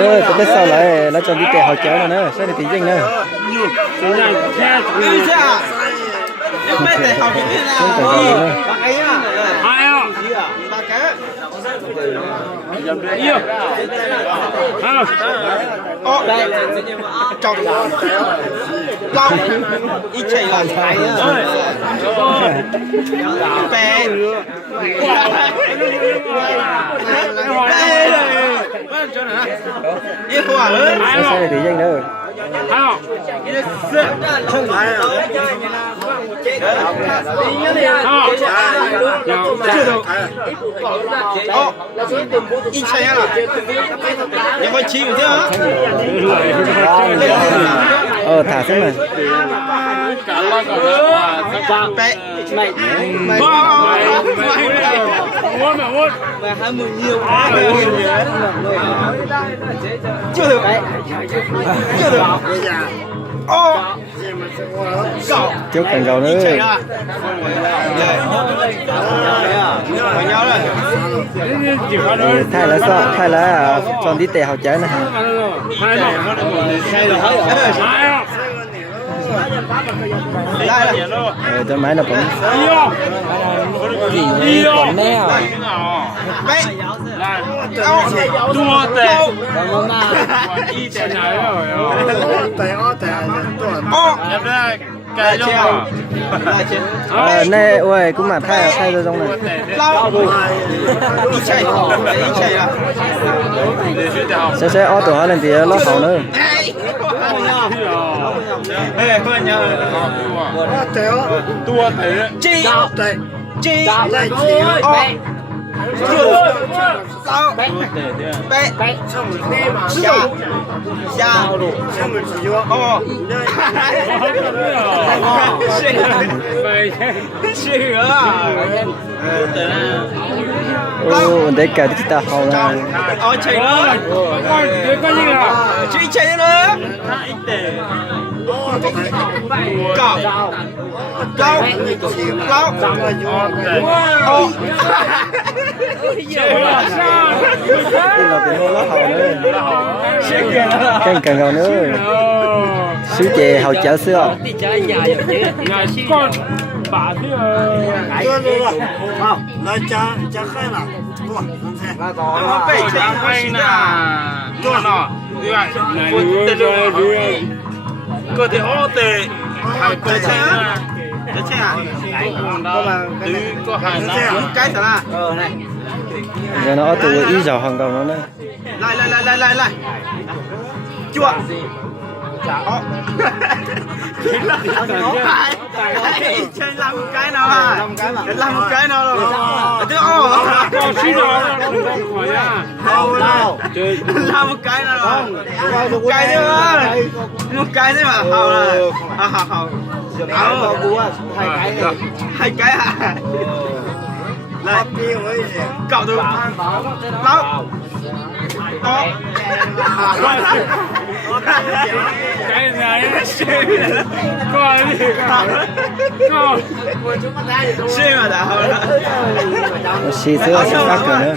tôi biết sao lại nó cho đi kẹo họ chéo nữa sao để tí danh nữa Cái này theo Đi chứ à? Em biết để học cái này không cần gọi nữa Bác ấy à? hai không Bác cái yêu đây chọc long ít chảy là cái bé ít quả lớn sao để tí danh nữa hai không không phải à chưa được ít chảy à em phải chi một thế hả thả xuống này bé mày mày 20 nhiều chưa được chưa được ô trước cần gầu nữa thay là chọn đi tè họ chéo này hai không cho máy là cũng yêu nè bé đua tệ y tệ này ô nhập đây cái luôn à nè ôi cũng mà thay rồi trong này lao đi chạy à sẽ ô tô lên thì nó hậu nữa ê quên nhớ đua tệ chi chi lại chi ô chưa sao bé dạ dạ ô ô để cả chúng ta hậu này ô chạy nữa coi như là chị chạy nữa cậu cậu cậu ô đi là tiền hô nó hậu nữa cần gầu nữa xíu chè hậu chảo xưa nhà con bà thứ来加海了，不，能猜。em không phải chạy hay là đua nó như vậy quân tệ luôn cơ thể ô tệ hai cơ thể để chạy à tứ có hai cái sao là giờ nó từ ý giàu hàng cầu nó này lại chua chơi làm một cái nào à làm một cái nào rồi thế ô còn xin rồi không khỏi à làm một cái nào rồi một cái nữa mà hào là hào hai cái à lại cậu tôi lâu cái này coi đi coi xuyên mà đã hào xì xưa xì khác rồi nữa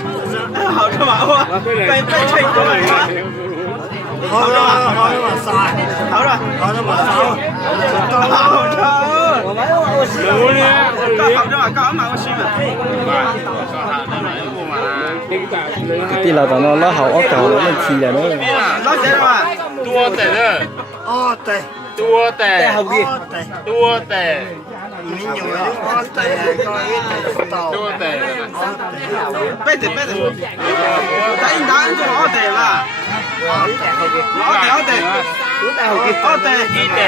hào các bạn ơi bay chạy của mày mà好了，好了，啥？好了好了嘛，啥？好trời đủ đi có học cho mà có ấm mà có xuyên mà tí là tao nó hậu ốc cầu nó chi là nó nó sẽ đâu à đua tệ đó 哦，对， đua tệ 哦对， đua tệ 你有的哦对，各位到。 đua tệ bé thì đánh đánh cho nó tệ là nó tệ nó tệ y tệ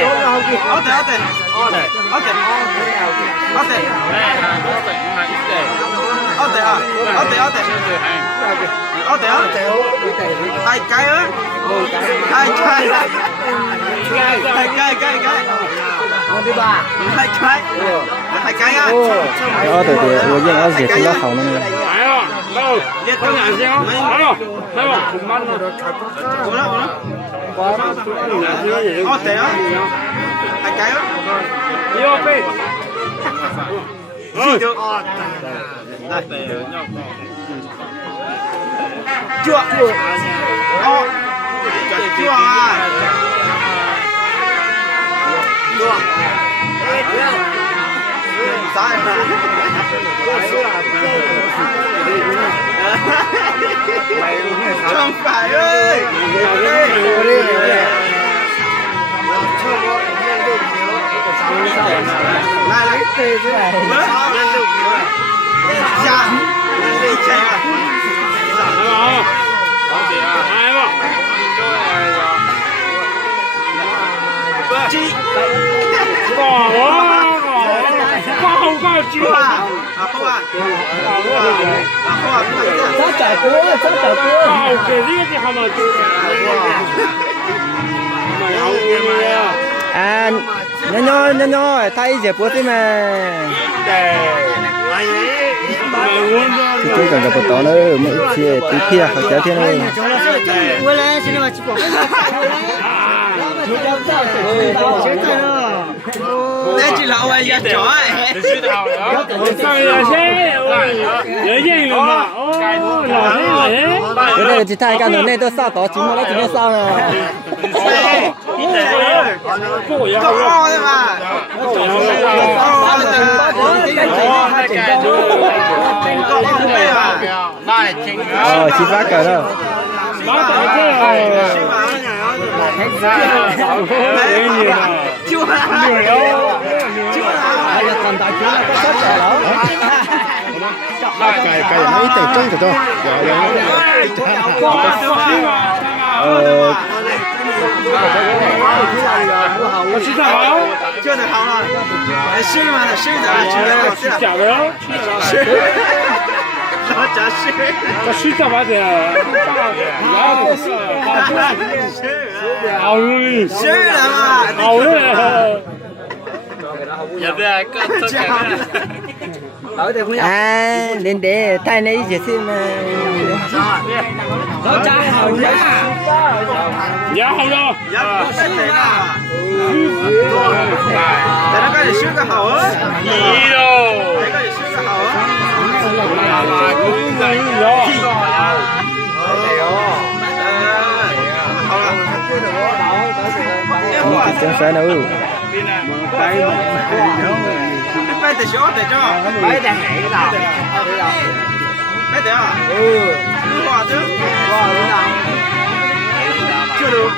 này hàng đua tệ hàng y tệ hai cái á hai cái á nó từ từ vừa riêng nó dễ nó hậu nó phải không đâu có nhà riêng không phải không thấy không cùng ăn rồi nó tệ á hai cái á yêu đi gì được đây chưa Chua à. Chua. Sai mà. Không phải ơi. Lại lấy tê thế này. Dạ. Chị. Không à? Không à? Sao chả cua, sao chả cua. À, nhỏ nhỏ, thay giờ bữa thế mà. Thì tôi cần gặp một tỏ nữa, một ít chia, tí kia, họ kéo thiên ơi. Đây chỉ là ông ấy ra chó ấy. Cái này chỉ thay cái này tôi sao tỏ chúng nó chỉ nó sao nè. To đấy mà. Chỉ phát cờ đâu. Chưa Cài mấy tờ trông cho. chưa được hỏng rồi. Xuyên mà là xuyên rồi, chưa được. Chả đó. Nó chả xuyên. Có suy cho bà thì Xuyên là mà. À, đến để thay này chỉ xem mà. Nó trái hầu nhá. Dạ hầu đó. Dạ, nó xuyên mà. Để nó có thể xuyên cái hầu á. Gì đâu. Để có thể xuyên cái hầu á. Thì chẳng phải đâu. Bây giờ số để cho. Mấy đang nhảy cái nào? Bây giờ à? Đưa qua chứ. Chưa được.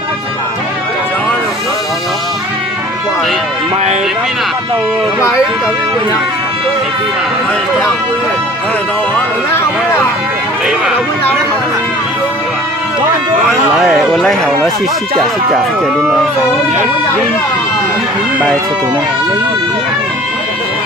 Mày bắt đầu Mấy tấm của nhà. Lại ôn lại hậu nó xí trả lên nó bài cho tụi nó.